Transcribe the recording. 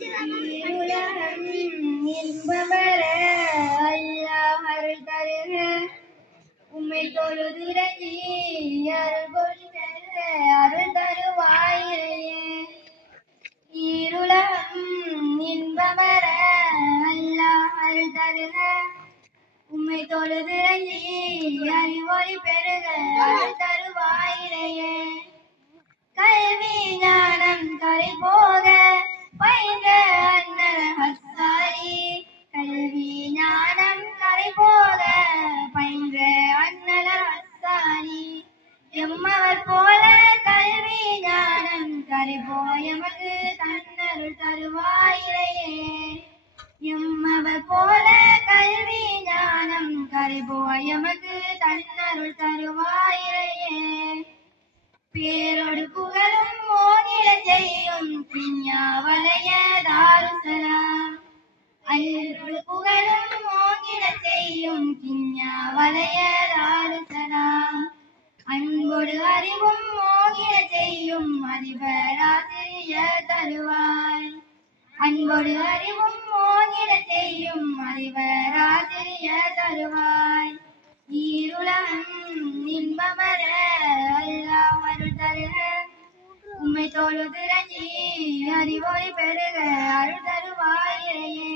உலகம் இன்பமர அல்லாஹ் அருள் தருக உம்மை தொழுதிரஞ்சி அருள் பொழிதருக அருள் தருவாயிரையே ஈருலகம் இன்பமர அல்லாஹ் அருள் தருக உம்மை தொழுதிரஞ்சி அறிவொளி பெருக அருள் தருவாயிரையே கல்வி ஞானம் கரை போக பயின்ற அண்ணல் ஹஸ்தாரி கல்வி ஞானம் கரை போக பயின்ற அண்ணல் ஹஸ்தாரி எம்மவர் போல கல்வி ஞானம் கரை போயமக்கு தன்னருள் தருவாயிரையே எம்மவர் போல கல்வி ஞானம் கரை போயமக்கு தன்னருள் தருவாயிரையே பேரோடு புகழும் மோதிட செய்யும் பிஞ்ஞாவலய தாருசலாம் அன்போடு புகழும் மோதிட செய்யும் பிஞ்ஞாவலய தாருசலாம் அன்போடு அறிவும் மோகிட செய்யும் அதிபராசிரியர் தருவாய் அன்போடு அறிவும் மோகிட செய்யும் அதிபராசிரியர் தருவாய் ஈருலகம் இன்பமர அல்லாஹ் அருள் தருக உம்மை தொழுதிரஞ்சி அறிவொளி பெருக அருள் தருவாயிரையே